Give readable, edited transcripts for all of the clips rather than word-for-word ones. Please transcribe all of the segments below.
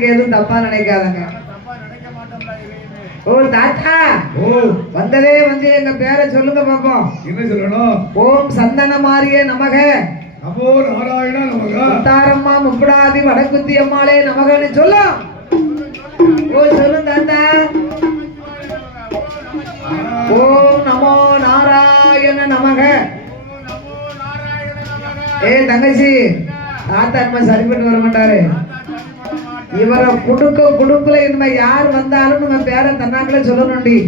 நீங்க எதுவும் தப்பா நினைக்காதங்க. ஓ தாத்தா, வந்ததே வந்து எங்க பேரை சொல்லுங்க பாப்போம். என்ன சொல்லணும்? ஓம் சந்தன மாரியே நமக, நமோ நாராயண நமக, முத்தாரம்மா முப்படாதி வடக்குத்தி அம்மாளே நமகன்னு சொல்லும். ஓ சொல்லும் தாத்தா. ஓம் நமோ நாராயண நமக. ஏ தங்கச்சி, தாத்தா நம்ம சரிப்பட்டு வர மாட்டாரு. இவரை குடுக்குல இனிமே யார் வந்தாலும் நம்ம பேரை தன்னாக்களே சொல்லணும்டி.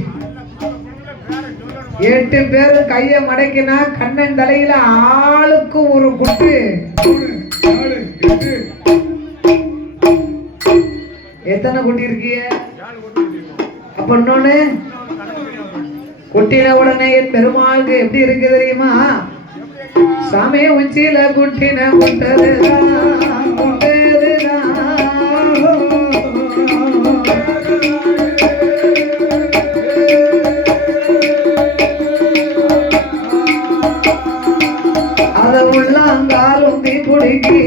8 பேரு கைய மடக்கினா கண்ணன் தலையில ஆளுக்கு ஒரு குட்டு. எத்தனை குட்டி இருக்கீங்க? அப்ப இன்னொன்னு குட்டின உடனே என் பெருமாளுக்கு எப்படி இருக்கு தெரியுமா? சாமி உச்சியில குட்டின குட்டதுதான் அத உள்ளாங்காலும் தீ பிடிக்கி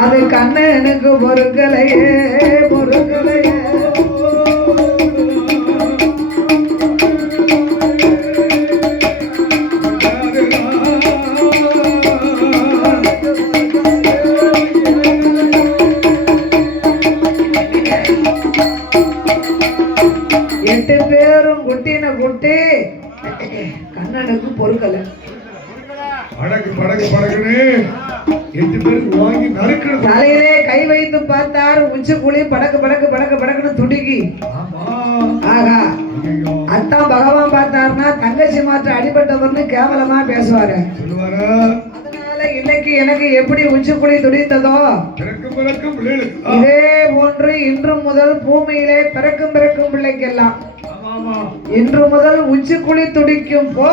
அது கண்ணனுக்கு பொறுக்கலையே பொறுக்கலையே. எட்டு பேரும் குட்டின குட்டி கண்ணனுக்கு பொறுக்கலை. தலையிலே கை வைத்து பார்த்தார். உச்சி குழி படக்கு படக்கு படக்கு படக்குன்னு துடிக்கி. ஆகா, அத்தான் பகவான் பார்த்தாருன்னா தங்கச்சி மாற்ற அடிபட்டவர்னு கேவலமா பேசுவாரு. அதனால இன்னைக்கு எனக்கு எப்படி உச்சி குழி துடித்ததோ இதே போன்று இன்று முதல் பூமியிலே பிறக்கும் பிள்ளைக்கெல்லாம் இன்று முதல் உச்சி குழி துடிக்கும் போ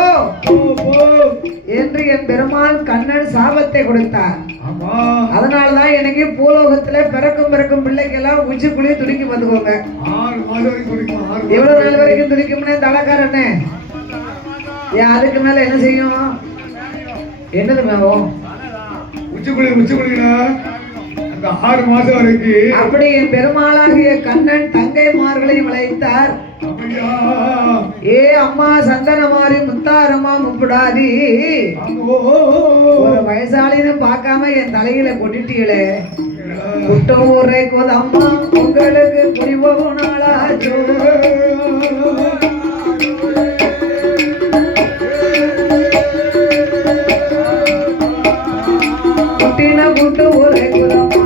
என்று என் பெருமாள் கண்ணன் சாபத்தை கொடுத்தார். அதனாலதான் எனக்கு பூலோகத்துல பிறக்கும் பிள்ளைக்கெல்லாம் உச்சி குழி துடிக்க வந்துக்கோங்க. எவ்வளவு நாள் வரைக்கும் துடிக்கும்னு தலக்காரண்ணே ஏன் அதுக்கு மேல என்ன செய்யும்? என்னது மேவும் உச்சி குழி 6 மாசம் வரைக்கும் அப்படி என் பெருமாளாகிய கண்ணன் தங்கைமார்களை அழைத்தார். ஏ அம்மா சந்தனமாரி முத்தாரம்மா முப்படாதி, ஒரு வயசாலின்னு பார்க்காம என் தலையில கொட்டிட்டீங்களே. குட்டம் ஊரை கோதம்மா உங்களுக்கு குடிபோகும் நாளாச்சோ. குட்டின குட்டு ஊரை கோதம்மா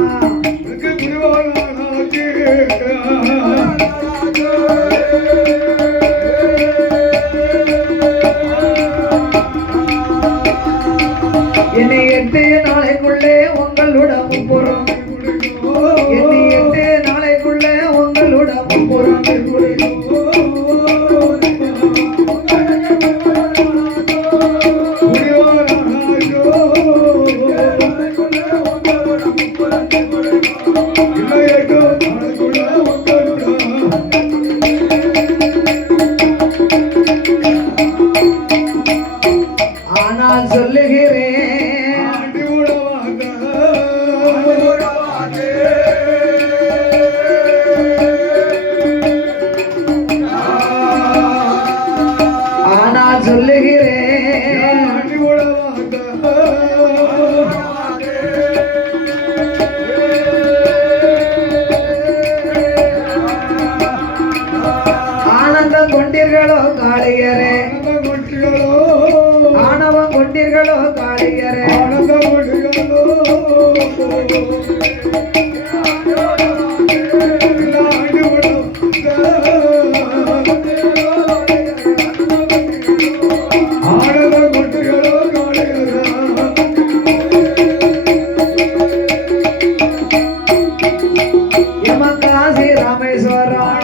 என்னை 8 நாளைக்குள்ளே உங்களுடன் போறோம். என்னை 8 நாளைக்குள்ளே உங்களுடன் போறோம். ஆனால் சொல்லுகிறேன் சொல்லுகிறேன் கொடிகளோ காளியரே காசி ராமேஸ்வரம்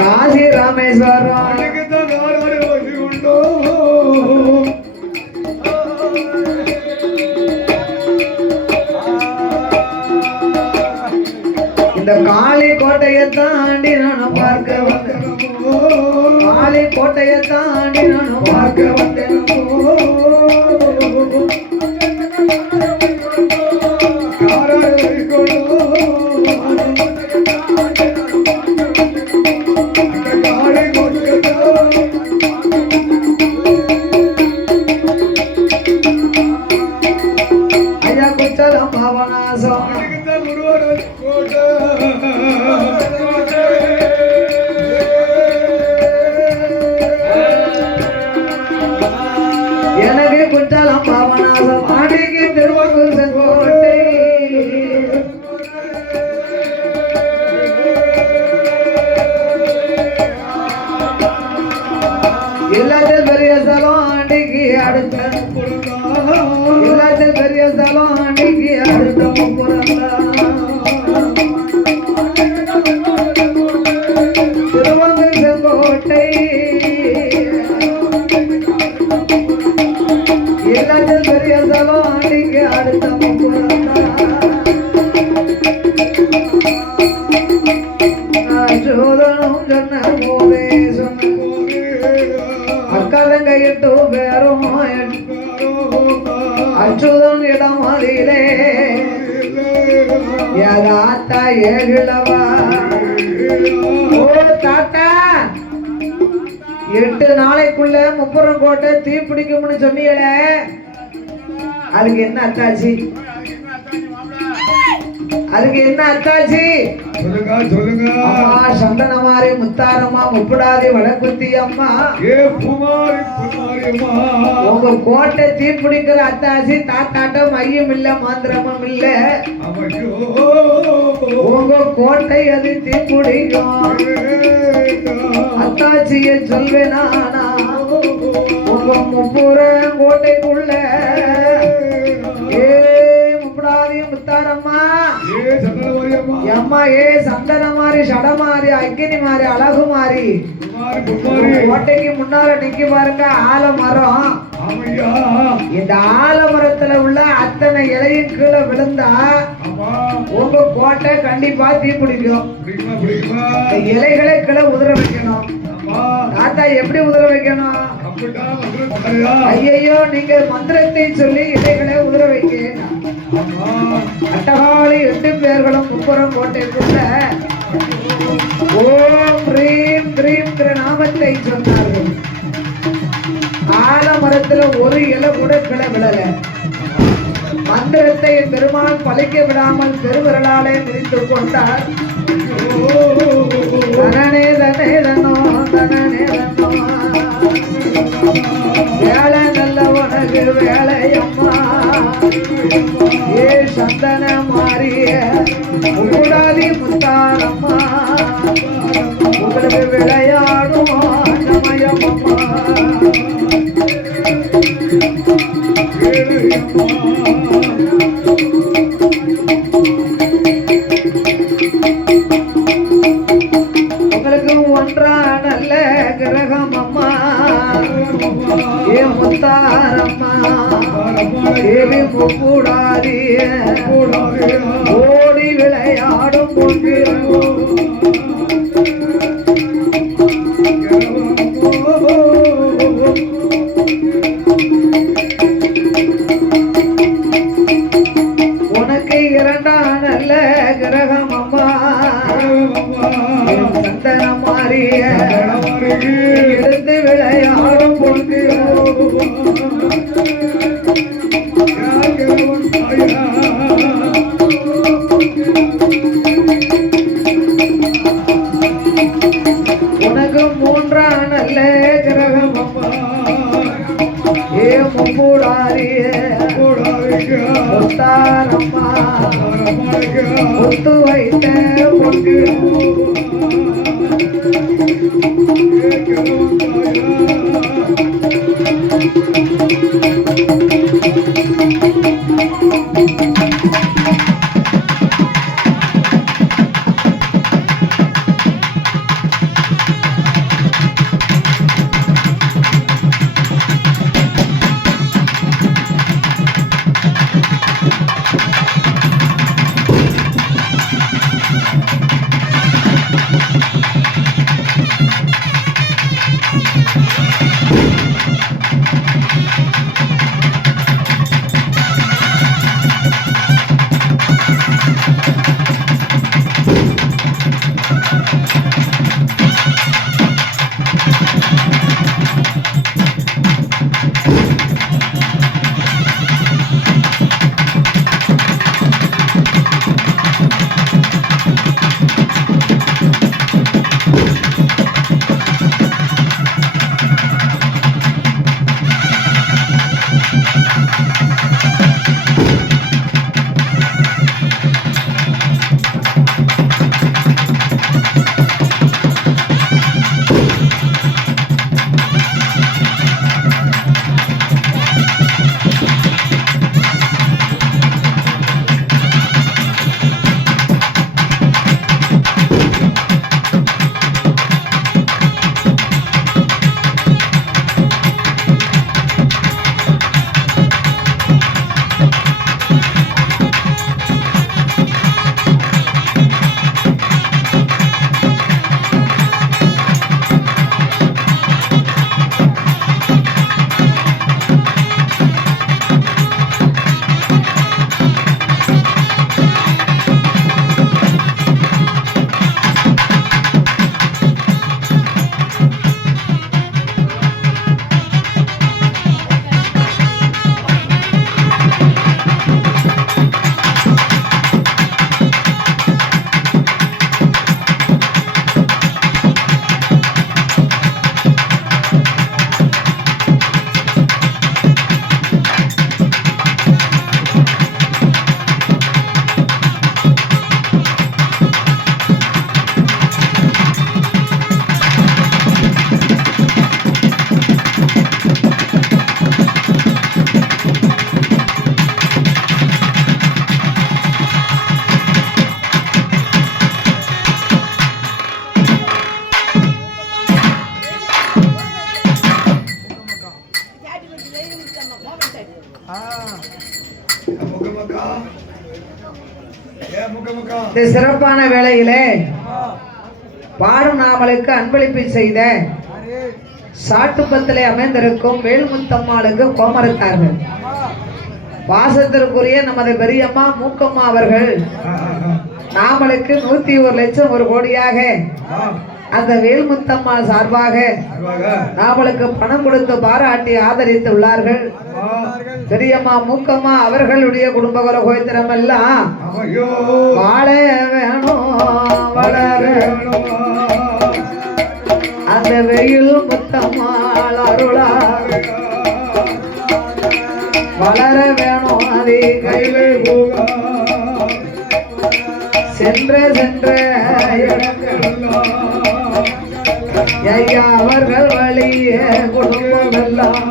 காசி ராமேஸ்வரம் இந்த காளி கோட்டையை தாண்டி நான் பார்க்க வந்தேன் காளி கோட்டையை தாண்டி நான் பார்க்க வந்தேன் ஐயா குச்சலம் பவனாசம் எனக்கு குற்றாலம் பாவனாசம் ஆடிக்கு திருவாங்கூர் செங்கோட்டை எல்லாத்தையும் பெரிய ஸ்தலம் ஆண்டிக்கு அடுத்த எல்லாத்தையும் பெரிய ஸ்தலம் ஆண்டிக்கு அடுத்த திருவாங்கூர் செங்கோட்டை எல்லாத்தையும் பெரிய ஸ்தலம் ஆண்டிக்கு அடுத்த சோதனும் சொன்ன போதே சொன்ன அக்கலங்கையிட்டு பேரும் அச்சுதன் இடமதிலே தாத்தா ஏகிழவா ஓ தாத்தா 8 நாளைக்குள்ள முப்புறம் கோட்டை தீ பிடிக்கும்னு சொன்னீங்களே அதுக்கு என்ன அத்தாச்சி அதுக்கு என்ன அத்தாச்சி சொல்லுங்க சொல்லுங்க அம்மா சந்தனமாரி முத்தாரம்மா முப்புடாதி வடக்குத்தி அம்மா ஏ பூமாரி பூமாரியம்மா உங்க கோட்டை தீ பிடிக்கிற அத்தாச்சி தாத்தாட்டம் ஐயம் இல்ல மாந்திரமும் இல்ல உங்க கோட்டை அது தீ பிடிக்கும் அத்தாச்சியை சொல்வேனா உங்க முப்புறம் கோட்டைக்குள்ள ஏ முப்புடாதி முத்தாரம்மா அம்மா ஏ சந்தன மாறி சடமாரி அக்கினி மாறி அழகு மாறி கோட்டைக்கு முன்னால நிக்க பாருங்க ஆலமரம் இந்த ஆலமரத்துல உள்ள அத்தனை இலையும் கீழே விழுந்தா உங்க கோட்டை கண்டிப்பா தீ பிடிக்கும் இலைகளை கீழே உதிர வைக்கணும் தாத்தா எப்படி உதிர வைக்கணும் ஐயோ நீங்க மந்திரத்தை சொல்லி இலைகளை உதிர வைக்க அட்டகாளி 8 பேர்களும் முப்புறம் கோட்டைக்குள்ள ஓம் ரீம் கிரீம் நாமத்தை சொன்னார்கள் ஆலமரத்துல ஒரு இலை கூட கிளை விழல மந்திரத்தை பெருமாள் பழிக்க விடாமல் பெருவிரலாலே மிதித்து கொண்டார் தனனே தனே தனோ தனனே தனோ வேலை நல்ல உனக்கு வேலை அம்மா ஏ சந்தன மாறிய முடாதி முத்தாரம்மா உங்களுக்கு விளையாடும் சமயம் அம்மா உங்களுக்கு ஒன்றா நல்ல கிரகம் அம்மா ஏ முத்தாரம்மா தேவி கூடாதி ஓடி விளையாடும் போது உனக்கு 2 நல்ல கிரகம் அம்மா சந்தன மாறிய எடுத்து விளையாடும் போது பாரம்மா முத்து வைத்த பொங்கு இந்த சிறப்பான வேளையிலே பாடும் நாமலுக்கு அன்பளிப்பு செய்த சாட்டுப்பத்திலே அமைந்திருக்கும் வேல்முத்தம்மாளுக்கு கோமரத்தார்கள் பாசத்திற்குரிய நமது பெரியம்மா மூக்கம்மா அவர்கள் நாமலுக்கு 101 லட்சம் 1 கோடியாக அந்த வேல்முத்தம்மா சார்பாக நாமளுக்கு பணம் கொடுத்து பாராட்டி ஆதரித்து உள்ளார்கள். பெரியம்மா மூக்கம்மா அவர்களுடைய குடும்பகர கோத்திரம் எல்லாம் வாழ வேணும் வளர அந்த வெயில் முத்தம்மாள் அருளா வளர வேணும் அதை கையிலே சென்ற சென்ற ஐயா அவர்கள் வழிய குடும்பம் எல்லாம்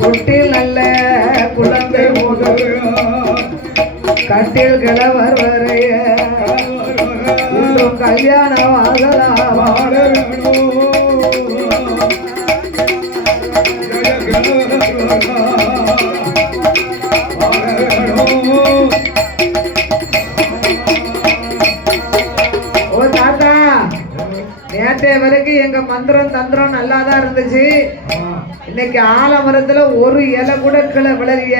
தொட்டில் நல்ல குழந்தை முதல் கட்டில் கிழவர் வரைய இன்றும் கல்யாணம் ஆகலாம். நேற்றைய வரைக்கும் எங்க மந்திரம் தந்திரம் நல்லாதான் இருந்துச்சு. இன்னைக்கு ஆலமரத்துல ஒரு இலை கூட கீழே விளைய.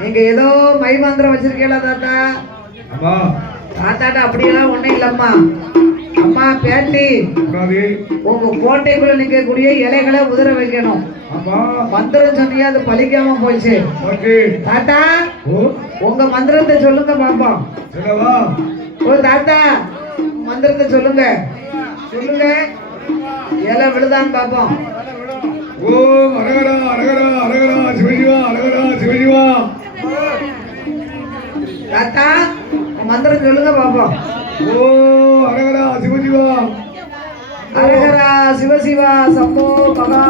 நீங்க ஏதோ மை மந்திரம் வச்சிருக்கீங்களா தாத்தா? தாத்தாட்ட அப்படியெல்லாம் ஒண்ணும் இல்லம்மா. அம்மா பேட்டி உங்க கோட்டைக்குள்ள நிக்கக்கூடிய இலைகளை உதிர வைக்கணும். மந்திரம் சொன்னீங்க அது பலிக்காம போச்சு. தாத்தா உங்க மந்திரத்தை சொல்லுங்க பாப்போம். ஓ தாத்தா மந்திரத்தை சொல்லுங்க சொல்லுங்க. இலை விழுதான்னு பாப்போம். ஓம் அரகரா அரகரா அரகரா சிவஜிவா அரகரா சிவஜிவா. தாத்தா மந்திரம் சொல்லுங்க பாப்போம். ஓம் அரகரா சிவஜிவா. அரகரா சிவசிவா சம்போ மகா.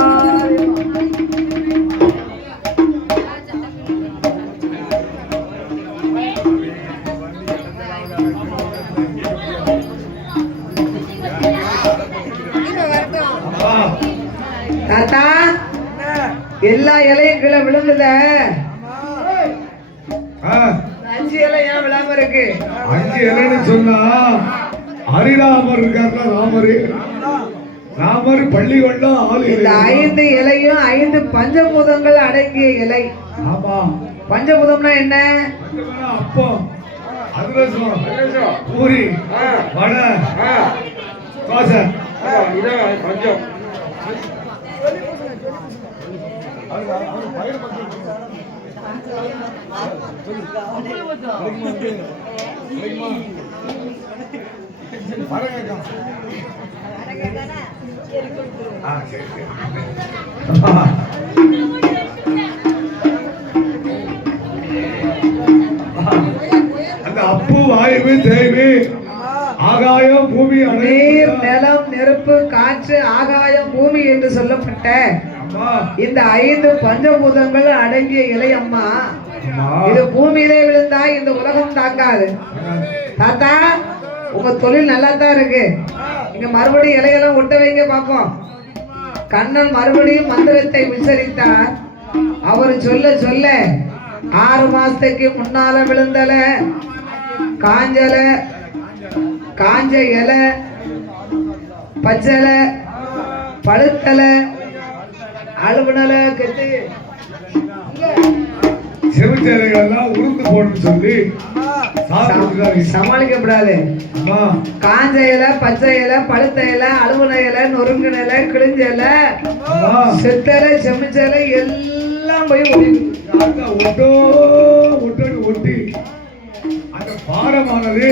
தாத்தா எல்லா இலையும் கீழே விழுந்துத. அஞ்சு இலை ஏன் விழாம இருக்கு? 5 இலைன்னு சொன்னா ஹரிராமர் இருக்காருல, ராமர் பள்ளி கொண்டா ஆளு. இந்த 5 இலையும் 5 பஞ்சபூதங்கள் அடங்கிய இலை. ஆமா, பஞ்சபூதம்னா என்ன? அப்பம், அதிரசம், பூரி, வடை, தோசை. பஞ்சம். அந்த அப்பு வாயு தேவி ஆகாயம் பூமி நீர் நிலம் நெருப்பு காற்று ஆகாயம் பூமி என்று சொல்லப்பட்ட இந்த 5 பஞ்சபூதங்கள் அடங்கிய இலை அம்மா. இது பூமியிலே விழுந்தா இந்த உலகம் தாக்காது. தாத்தா உங்க தொழில் நல்லா தான் இருக்கு. இங்க மறுபடியும் இலையெல்லாம் ஒட்ட வைங்க பாப்போம். கண்ணன் மறுபடியும் மந்திரத்தை உச்சரித்தார். அவர் சொல்ல சொல்ல 6 மாசத்துக்கு முன்னால விழுந்தல காஞ்ச இலை பச்சலை பழுத்தலை அழுவுனலை கெட்டு செவிச்சேலைகள்லாம் உளுந்து போட்டு சொல்லி சமாளிக்கப்படாது. காஞ்ச இலை பச்சை இலை பழுத்த இலை அழுவுன இலை நொறுங்குன இலை கிழிஞ்ச இலை செத்தலை செமிச்சலை எல்லாம் போய் ஒட்டி அந்த பாரமானது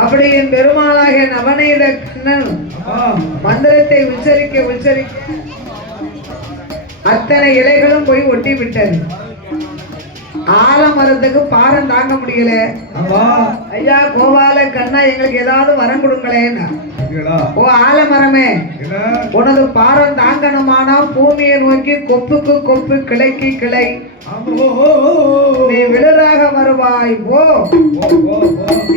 அப்படி என் பெருமாளாக நவநீத கண்ணன் மந்திரத்தை உச்சரிக்க அத்தனை இலைகளும் போய் ஒட்டி விட்டது. ஆலமரத்துக்கு பாரம் தாங்க முடியல. ஐயா கோபால கண்ணா எங்களுக்கு ஏதாவது வரம் கொடுங்களேன்னா. ஓ ஆலமரமே, உனது பாரம் தாங்கணுமானா பூமியை நோக்கி கொப்புக்கு கொப்பு கிளைக்கு கிளை நீ விழுறாக வருவாய் போ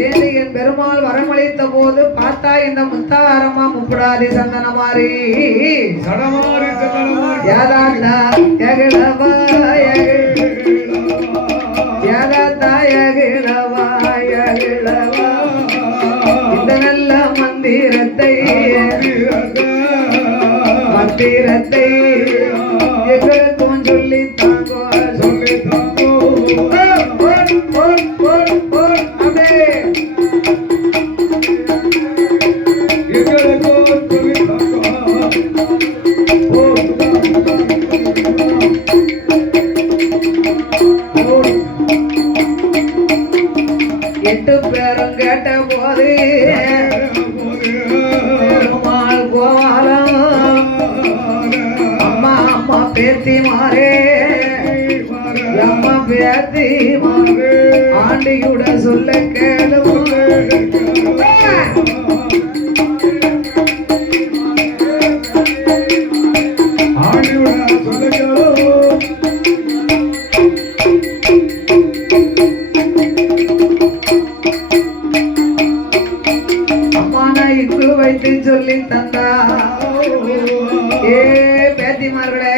என்று என் பெருமாள் வரமளித்த போது பார்த்தா இந்த முத்தாரமா முப்படாதி சந்தன மாறி யாதாண்டா எகிழவா யாதாண்டா எகிழவா எகிழவா இந்த நல்ல மந்திரத்தை எங்களுக்கும் சொல்லி தாங்கோ எட்டு பேரும் கேட்ட போது பெருமாள் கோவாலம் அம்மா அம்மா பேத்தி மாறே அம்மா பேத்தி மாறே ஆண்டியுட சொல்ல கேளு வைத்து சொல்லி தந்தா. ஏ பேத்திமார்களே,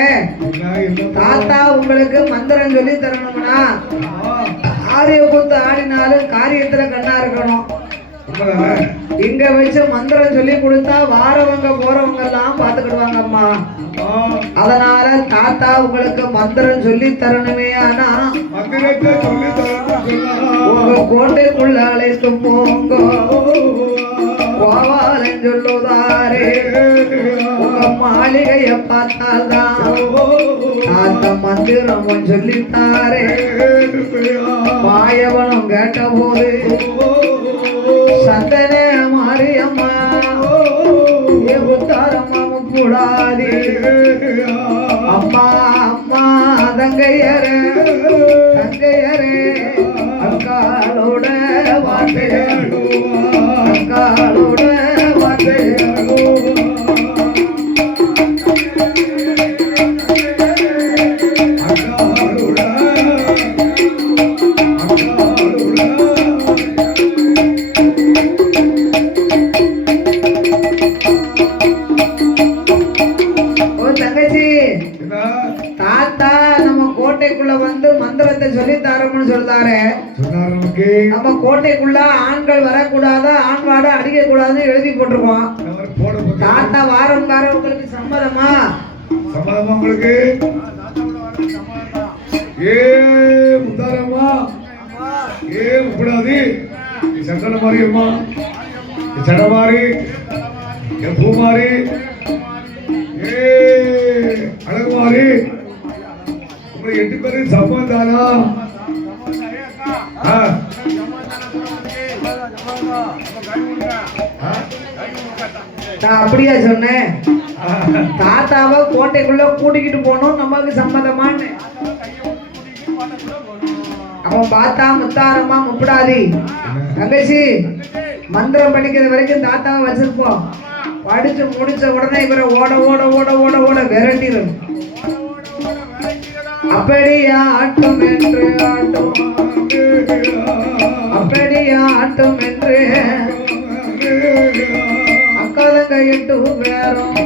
தாத்தா உங்களுக்கு மந்திரம் சொல்லி தரணும்னா ஆரிய கூத்து ஆடினாலும் காரியத்துல கண்ணா இருக்கணும். இங்க வச்சு மந்திரம் சொல்லி கொடுத்தா வாரவங்க போறவங்க எல்லாம் பாத்துக்கிடுவாங்க அம்மா. அதனால தாத்தா உங்களுக்கு மந்திரம் சொல்லி தரணுமே. ஆனா உங்க கோட்டைக்குள்ள அழைத்து போங்க கோவாலன் சொல்லுதாரே. உங்க மாளிகைய பார்த்தால்தான் அந்த மந்திரமும் சொல்லித்தாரே. மாயவனும் கேட்ட போது சந்தன மாரியம்மா ஏ முத்தாரம்மா முப்புடாதி அம்மா அம்மா தங்கையரே தங்கையரே அக்காளோட வார்த்தையாடோ அக்காளோட வார்த்தையாடோ தாத்தா நம்ம கோட்டைக்குள்ள வந்து மந்திரத்தை சொல்லி தரோம்னு சொல்றாரு. நம்ம கோட்டைக்குள்ள ஆண்கள் வரக்கூடாது, ஆண் வாட அடிக்க கூடாதுன்னு எழுதி போட்டிருக்கோம். தாத்தா வாரம் வாரம் உங்களுக்கு சம்மதமா? சம்மதமா உங்களுக்கு? ஏ முத்தாரம்மா ஏ முப்படாது சட்டன மாதிரி அம்மா சட மாதிரி பூ மாதிரி ஏ அழகு மாதிரி உங்களுக்கு 8 பேருக்கு சம்மதம் தானா? நான் அப்படியா சொன்னேன்? தாத்தாவை கோட்டைக்குள்ள கூட்டிக்கிட்டு போகணும், நம்மளுக்கு சம்மதமான்னு. அவன் பார்த்தா முத்தாரம்மா முப்படாதி தங்கச்சி மந்திரம் படிக்கிறது வரைக்கும் தாத்தாவை வச்சிருப்போம். படிச்சு முடிச்ச உடனே இவரை ஓட ஓட ஓட ஓட ஓட விரட்டிடும். அப்படியா ஆட்டும் என்று ஆட்டும், அப்படியா ஆட்டும் என்று அக்காதங்க 8 பேரும்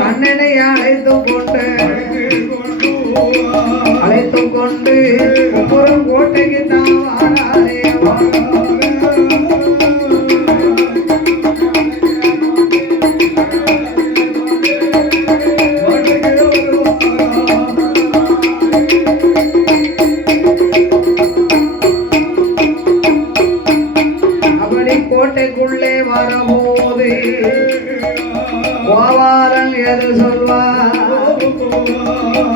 கண்ணனை அழைத்து கொண்டு ஒவ்வொரு கோட்டைக்கு தான் வாராரே. கோட்டைக்குள்ளே வரபோது கோவாரன் எது சொல்வார்?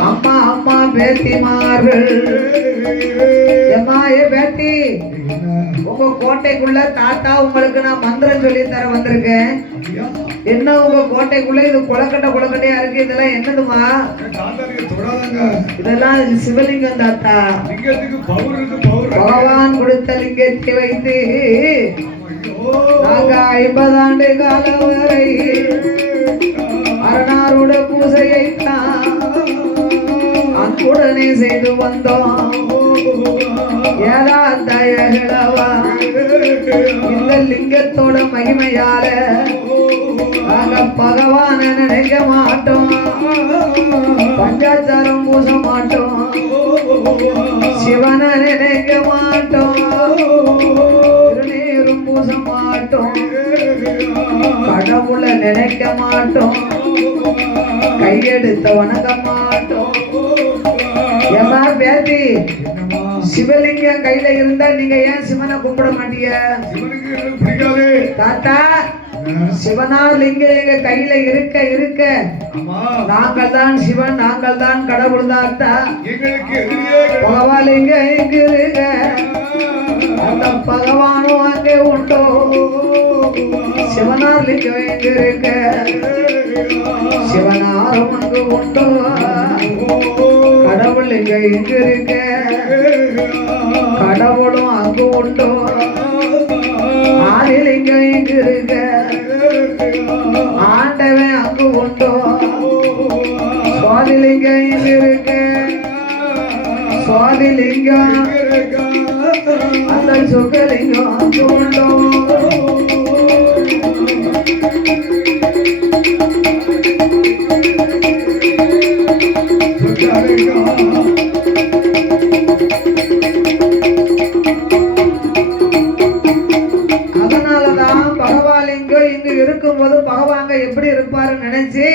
அம்மா அம்மா பேத்திமார்கள் எம்மாயே பேத்தி, உங்க கோட்டைக்குள்ள தாத்தா உங்களுக்கு நான் மந்திரம் சொல்லி தர வந்திருக்கேன். என்ன உங்க கோட்டைக்குள்ள இது குளக்கட்டையா இருக்கு, இதெல்லாம் என்னதுமா? இதெல்லாம் சிவலிங்கம் தாத்தா. பகவான் கொடுத்த லிங்கத்தை வைத்து நாங்க 50 ஆண்டு காலம் வரை அரணாரோட பூசையை அன்புடனே செய்து வந்தோம். ஏதா தயகளவா இந்த லிங்கத்தோட மகிமையால நாங்க பகவான நினைக்க மாட்டோம், பஞ்சாச்சாரம் பூச மாட்டோம், சிவனை நினைக்க மாட்டோம், திருநீரும் பூச மாட்டோம், கடவுளை நினைக்க மாட்டோம், கையெடுத்த வணங்க மாட்டோம். ஏமா பேத்தி, சிவலிங்கம் கையில இருந்தா நீங்க ஏன் சிவனை கும்பிட மாட்டீங்க? தாத்தா, சிவனார் லிங்கம் எங்க கையில இருக்க இருக்க நாங்கள் தான் சிவன், நாங்கள் தான் கடவுள் தாத்தா. பகவாலிங்கம் எங்க இருக்க அந்த பகவானும் அங்கே உண்டோ. சிவனார் லிங்கம் எங்க இருக்க சிவனாரும் அங்கு உண்டோ. கடவுள் இங்க எங்க இருக்க கடவுளும் அங்கு உண்டோ. ஆதிலிங்கம் எங்க இருக்க ஆண்டவன் அங்கு உண்டோ. சுவாதிலிங்கம் எங்க இருக்க சுவாதிலிங்கம் அந்த சுகலிங்கம் அங்கு உண்டோ. அதனாலதான் பகவாலிங்கம் இங்கு இருக்கும்போது பகவாங்க எப்படி இருப்பாருன்னு நினைச்சு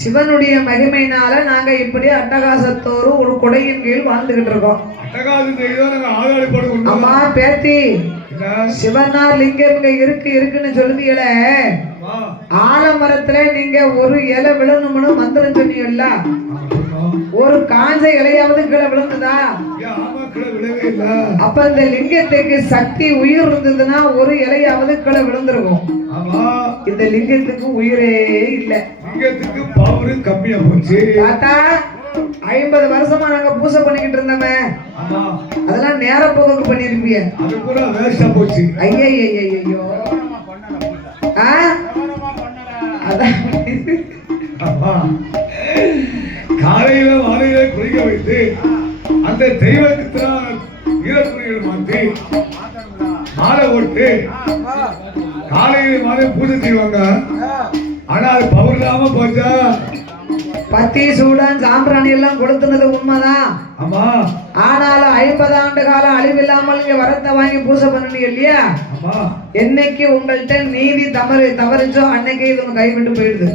சிவனுடைய மகிமையினால நாங்க இப்படி அட்டகாசத்தோடு ஒரு கொடையின் கீழ் வாழ்ந்துகிட்டு இருக்கோம். அம்மா பேத்தி, சிவனார் லிங்கம் இங்க இருக்குன்னு சொல்லுவீங்களே, ஆலமரத்துல நீங்க ஒரு இலை விழணும்னு மந்திரம் சொன்னீங்கல்ல, ஒரு காஞ்ச இலையாவது கீழே விழுந்ததா? ஆமா கீழே விழவே இல்ல. அப்ப இந்த லிங்கத்துக்கு சக்தி உயிர் இருந்ததுன்னா ஒரு இலையாவது கீழே விழுந்திருக்கும். ஆமா இந்த லிங்கத்துக்கு உயிரே இல்ல. லிங்கத்துக்கு பவர் கம்மியா போச்சு. தாத்தா 50 வருஷமா நாங்க பூஜை பண்ணிக்கிட்டு இருந்தோமே, ஆமா அதெல்லாம் நேர போக்கு பண்ணிருப்பிய. அது கூட வேஸ்டா போச்சு. ஐயோ அதான் ஆமா. காலையில மாலையில குளிக்க வைத்து அந்த தெய்வத்துக்கு ஈரத்துணிகள் மாற்றி மாலை போட்டு காலையில மாலை பூஜை செய்வாங்க. ஆனா அது பவர் இல்லாம போச்சா? பத்தி சூடான் சாம்பிராணி எல்லாம் கொடுத்துனது உண்மைதான். ஆமா ஆனாலும் 50 ஆண்டு காலம் அழிவில்லாமல் நீங்க வரத்தை வாங்கி பூஜை பண்ணீங்க இல்லையா? ஆமா. என்னைக்கு உங்கள்கிட்ட நீதி தவறிச்சோ அன்னைக்கு இது உங்க கைவிட்டு போயிடுது.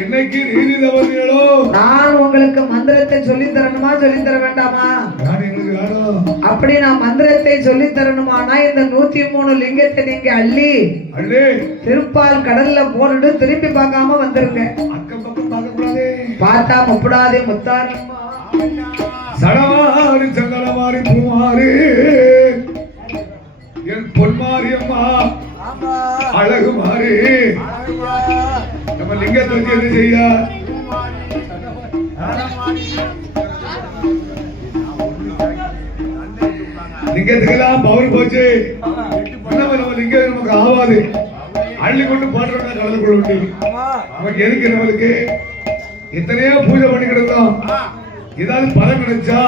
என்னைக்கு நீதி தவறுகளோ நான் உங்களுக்கு மந்திரத்தை சொல்லி தரணுமா சொல்லி தர வேண்டாமா? அப்படி நான் மந்திரத்தை சொல்லி தரணுமானா இந்த 103 லிங்கத்தை நீங்க அள்ளி திருப்பால் கடல்ல போட்டுட்டு திருப்பி பார்க்காம வந்துருங்க. அக்கம் பக்கம் பார்க்க கூடாது. பார்த்தா முப்படாதே முத்தார் சடமாரி சங்கடமாரி பூமாரி என் பொன்மாரி அம்மா அழகு மாறி நம்ம லிங்கத்தை வச்சு என்ன செய்ய? லிங்கத்துக்கெல்லாம் பவர் போச்சு. நம்ம லிங்கம் நமக்கு ஆவாது. அள்ளி கொண்டு பாடுறோம்னா கலந்து கொள்ள முடியும். நமக்கு எதுக்கு? நம்மளுக்கு எத்தனையோ பூஜை பண்ணி கிடந்தோம். ஏதாவது பலம் கிடைச்சா